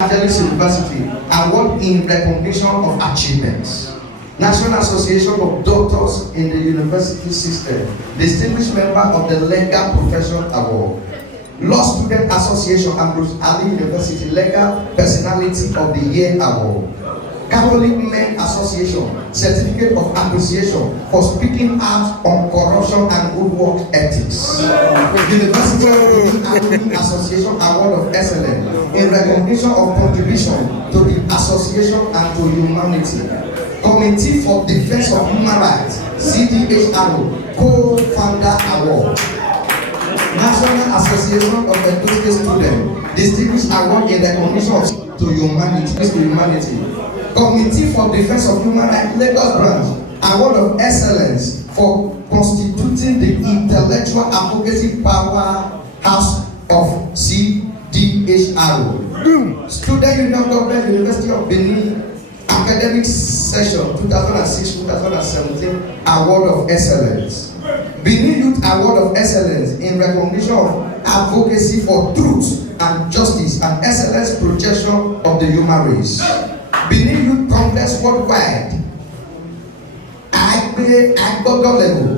Evangelist University award in recognition of achievements. National Association of Doctors in the University System, distinguished member of the Legal Profession Award. Law Student Association, Ambrose Ali University Legal Personality of the Year Award. Catholic Men Association, Certificate of Appreciation for speaking out on corruption and good work ethics. University Alumni Association Award of Excellence in recognition of contribution to the association and to humanity. Committee for Defense of Human Rights, CDHRO, Co-Founder Award. National Association of Educated Students, Distinguished Award in recognition to humanity. Committee for Defense of Human Rights, Lagos Branch, Award of Excellence for constituting the intellectual advocacy powerhouse of CDHRO. Student Union Government University of Benin Academic Session 2006-2017 Award of Excellence. Benin Youth Award of Excellence in recognition of advocacy for truth and justice and excellence projection of the human race. Benin Youth Congress Worldwide Agbogo level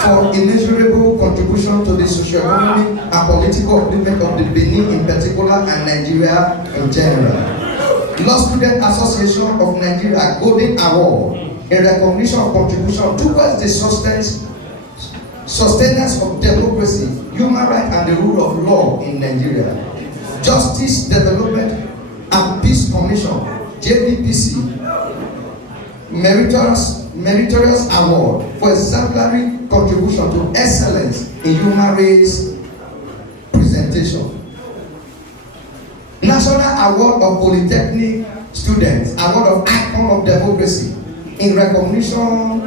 for immeasurable contribution to the socio-economic and political upliftment of the Benin in particular and Nigeria in general. Law Student Association of Nigeria Golden Award in recognition of contribution towards the sustenance of democracy, human rights and the rule of law in Nigeria. Justice Development and Peace Commission, JDPC, Meritorious Award for exemplary contribution to excellence in human race presentation. National Award of Polytechnic Students, Award of Icon of Democracy in recognition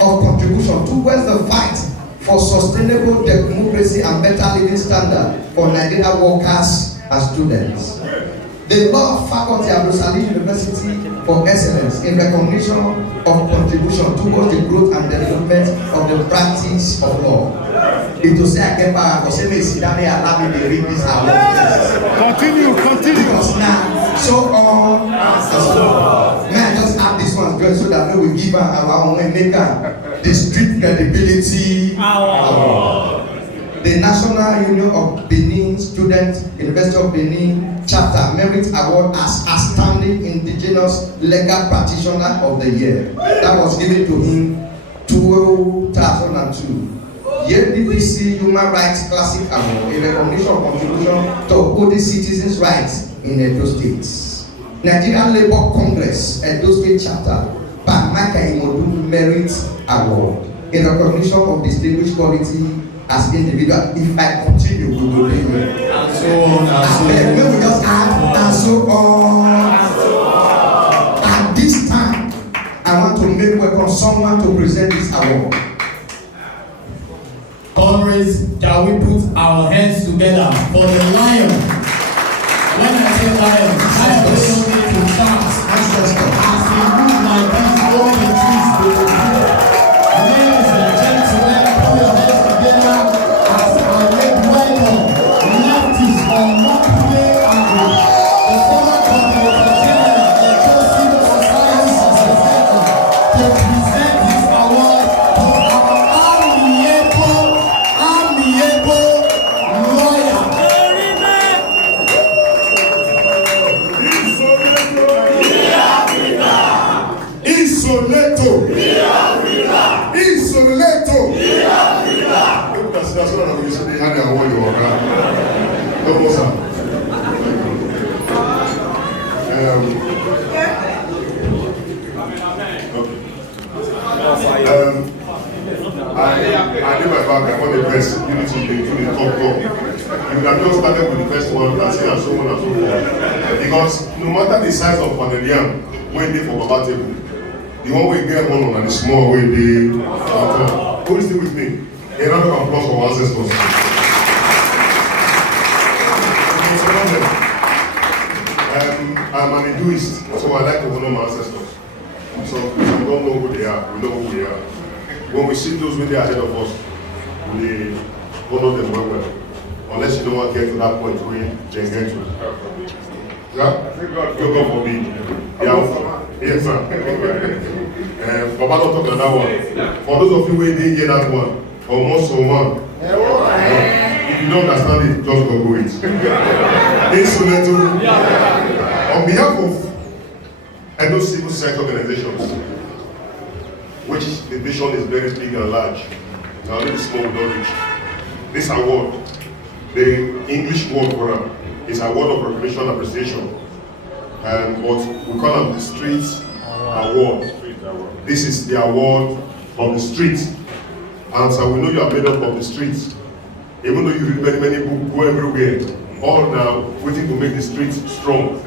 of contribution towards the fight for sustainable democracy and better living standard for Nigerian workers and students. The Law Faculty of Rosalie University for Excellence in recognition of contribution towards the growth and development of the practice of law. It will say I get back, because may allow me to read this out. Continue. Because now, so on. May I just add this one so that we will give our own maker the Street Credibility Award. The National Union of Benin Students, University of Benin Chapter Merit Award as Outstanding Indigenous Legal Practitioner of the Year. That was given to him 2002. DPC Human Rights Classic Award in recognition of contribution to upholding citizens' rights in Edo State. Nigerian Labour Congress Edo State Chapter by Michael Imodu Merit Award in recognition of distinguished quality as individual. If I continue, we will be here. And so on, and so on. When we just add and so on. At this time, I want to make welcome someone to present this award. Comrades, can we put our hands together for the lion? When I say lion, I don't need to dance. As he moves like this, all the trees will move. Ladies and gentlemen, put your hands together as I make welcome lefties on Mokume Agro, the former coordinator general of the Civil Society Association, to present this award to our amiable lawyer. Isoleto. That's what I'm using. They had a warrior. I did my back. I want the best. You need to be the top. You would have just started with the first one and so on and so forth. Because no matter the size of Panadian, when they for Baba table, the one we get one on and the small way they who is still with me? A round of applause for our ancestors. I'm an Hinduist, so I like to honor my ancestors. So if we don't know who they are, we know who we are. When we see those when they are ahead of us, we honor them well. Unless you don't want to get to that point where they get to. Yeah? God forbid. Yeah. Yes, sir. Baba don't talk on that one. For those of you who didn't hear that one, almost one. If you don't understand it, just Google it. On behalf of Edo civil society organizations, which the vision is very big and large, now only small will not reach. This award, the English word for it, is a word of recognition and appreciation. But we call them the Street Award. This is the award of the street. And so we know you are made up of the streets. Even though you read many books, go everywhere, all now waiting to make the streets strong.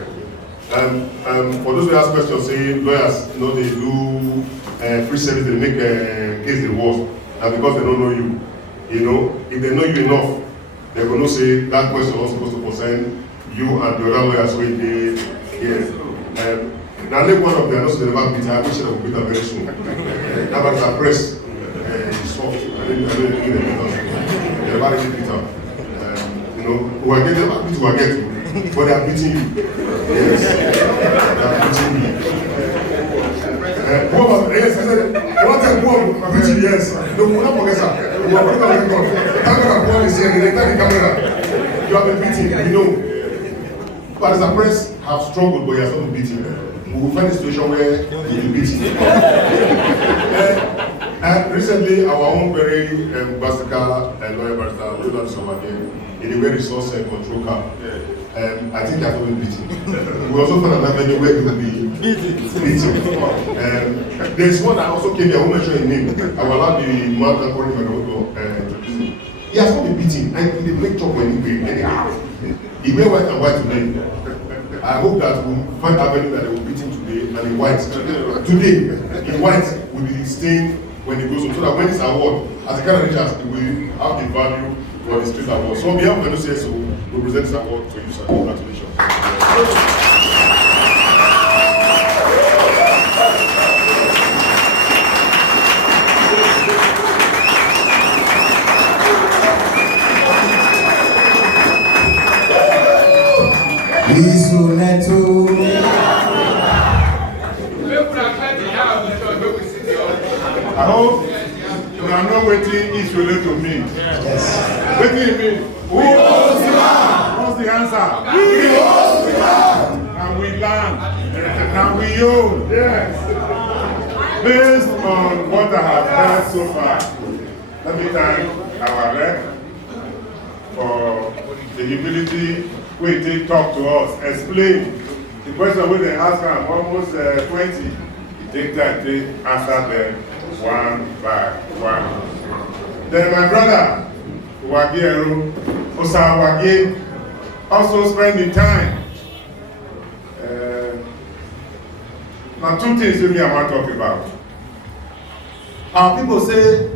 For those who ask questions, say lawyers, you know, they do free service, they make case the worst, and because they don't know you, you know, if they know you enough, they're going to say that question was supposed to concern you and the other lawyers who they here. Now, let one of them, also the never beat her, I wish they would beat her very soon. Now, but the press is soft. I didn't they're about to beat her. You know, who are getting about to get you, but they are beating you. Yes, they are beating you. Yes, I said, what a poor beating, yes. No, not forget that. You are putting on the record. Thank God Paul is here, they take the camera. You have been beating, you know. But as a press have struggled, but you have not been beating. We will find a situation where you will be beaten. Recently, our own very versatile lawyer barrister, Leonard Somake, in a very resource control camp, I think that will be beaten. We also found another venue where you will be beaten. There's one that also came here, I won't mention his name. I will allow the man to call him and also introduce him. He has not been beaten, and he did make chop when he paid anyhow. He wear white and white today. I hope that we'll find avenue that they will beat him today and in white. Today, in white will be stained when he goes home, so that when it's award, as a kind of Rangers, it will have the value for the street award. So on behalf of the NCSO, we present this award to you, sir. Congratulations. I hope you are not waiting each relate to me. Yes. Waiting me. Who owns the land? What's the answer? We owns the land. And we land. And we own. Yes. Based on what I have heard so far, let me thank our rep for the humility when they talk to us, explain the question when they ask them almost 20. Take that, they answer them one by one. Then my brother, Wagiero, Osa Wagi, also spending time. Now, two things with me I want to talk about. Our people say,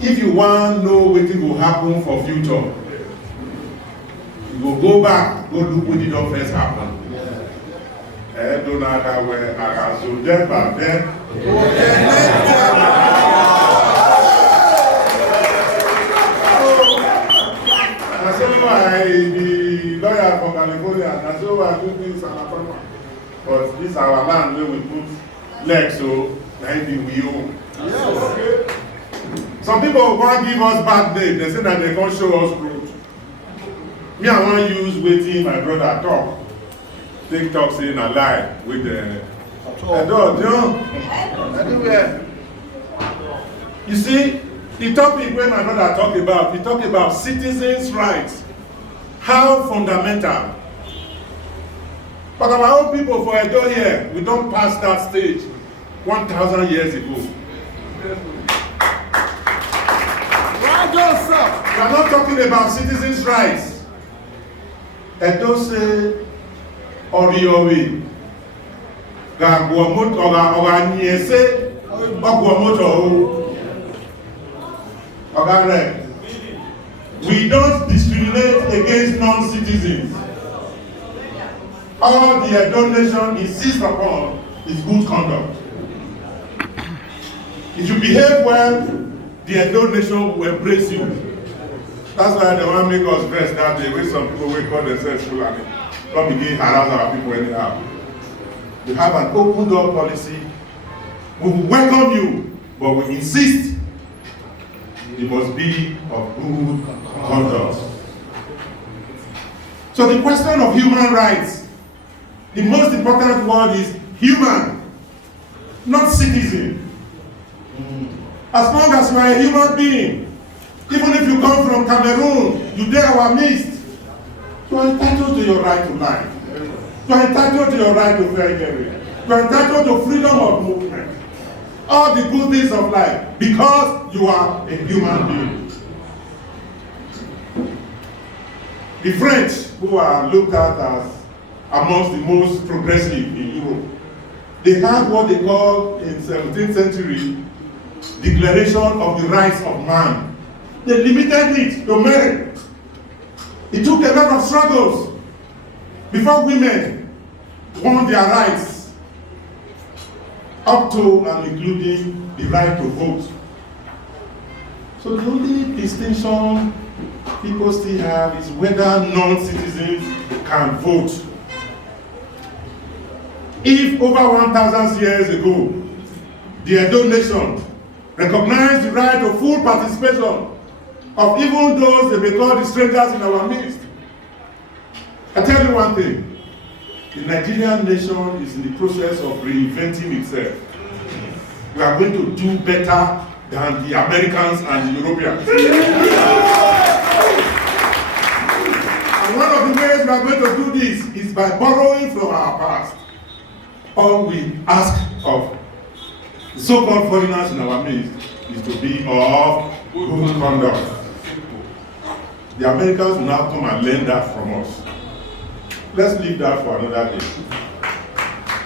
if you want to know what will happen for future, you will go back, go look what did not first happen. Don't know that way, I so dead back then. That's why the lawyer from California, that's why I do things in Alabama. But this is our land where we put legs, so maybe we own. Yes. Some people want to give us bad name. They say that they can't show us road. Me, I want to use waiting my brother talk. TikTok saying a lie with the everywhere. You see, the topic when my brother talk about, he talk about citizens' rights. How fundamental. But our own people for Edo here, we don't pass that stage 1,000 years ago. We are not talking about citizens' rights. Edo say, Oriowi, Gaguamoto, Organiese, Ogwamoto, Ogare. We don't discriminate against non-citizens. All the Edo nation insists upon is good conduct. If you behave well, the Edo nation will embrace you. That's why they want to make us dress that day, when some people will call themselves Fulani. don't begin harass our people anyhow. We have an open door policy. We will welcome you, but we insist it must be of good conduct. So the question of human rights, the most important word is human, not citizen. As long as you are a human being, even if you come from Cameroon, you dare our midst, you are entitled to your right to life. You are entitled to your right to fair hearing. You are entitled to freedom of movement. All the good things of life, because you are a human being. The French, who are looked at as amongst the most progressive in Europe, they had what they called in 17th century Declaration of the Rights of Man. They limited it to men. It took a lot of struggles before women won their rights, up to and including the right to vote. So the only distinction people still have is whether non-citizens can vote. If over 1,000 years ago, the Edo nation recognized the right of full participation of even those that may call the strangers in our midst, I tell you one thing, the Nigerian nation is in the process of reinventing itself. We are going to do better than the Americans and the Europeans. And one of the ways we are going to do this is by borrowing from our past. All we ask of the so-called foreigners in our midst is to be of good conduct. The Americans will now come and learn that from us. Let's leave that for another day.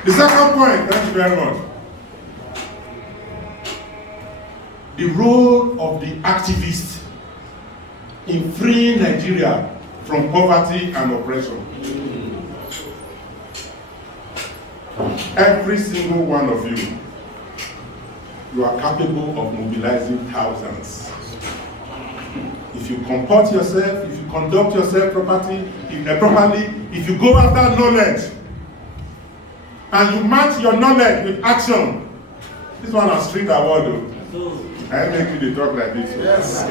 The second point, thank you very much. The role of the activists in freeing Nigeria from poverty and oppression. Every single one of you, you are capable of mobilizing thousands. If you comport yourself, if you conduct yourself properly, if you go after knowledge, and you match your knowledge with action, this one has street award. I make you talk like this. Yes.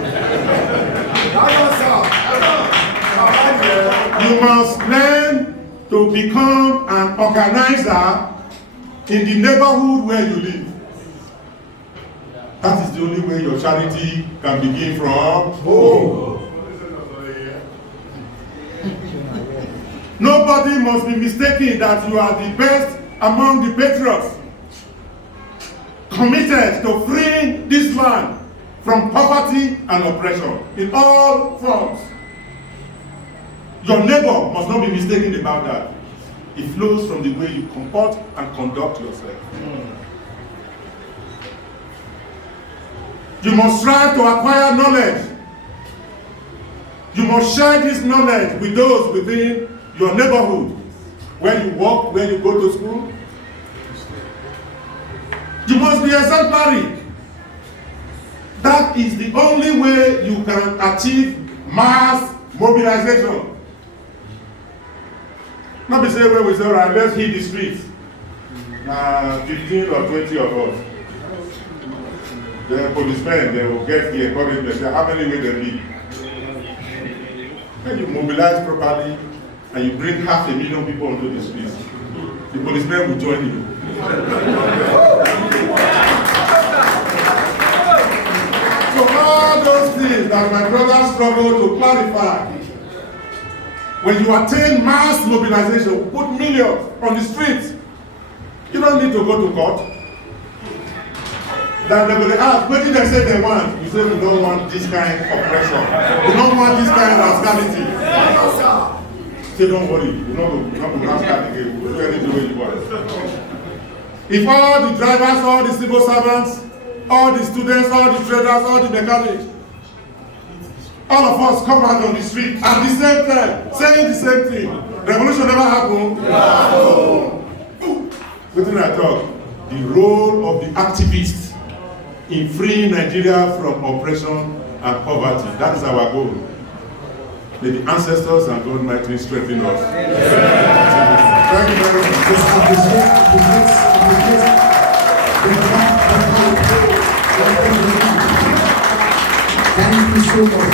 You must learn to become an organizer in the neighborhood where you live. That is the only way your charity can begin from home. Nobody must be mistaken that you are the best among the patriots, committed to freeing this land from poverty and oppression in all forms. Your neighbor must not be mistaken about that. It flows from the way you comport and conduct yourself. You must strive to acquire knowledge. You must share this knowledge with those within your neighborhood, where you work, where you go to school. You must be exemplary. That is the only way you can achieve mass mobilization. Not be saying where we say, all right, let's hit the streets. 15 or 20 of us. The policemen, they will get the encouragement. How many will there be? When you mobilize properly and you bring 500,000 people onto the streets, the policemen will join you. So all those things that my brother struggled to clarify, when you attain mass mobilization, put millions on the streets, you don't need to go to court. That they will ask, what did they say they want? You say we don't want this kind of oppression. We don't want this kind of rascality. Say don't worry, we're not going to rascal again. We'll do anything the way you want. If all the drivers, all the civil servants, all the students, all the traders, all the mechanics, all of us come out on the street at the same time, saying the same thing, revolution never happened. What did I talk? The role of the activists in freeing Nigeria from oppression and poverty. That is our goal. May the ancestors and God mighty strengthen us. Thank you very much. Thank you so much.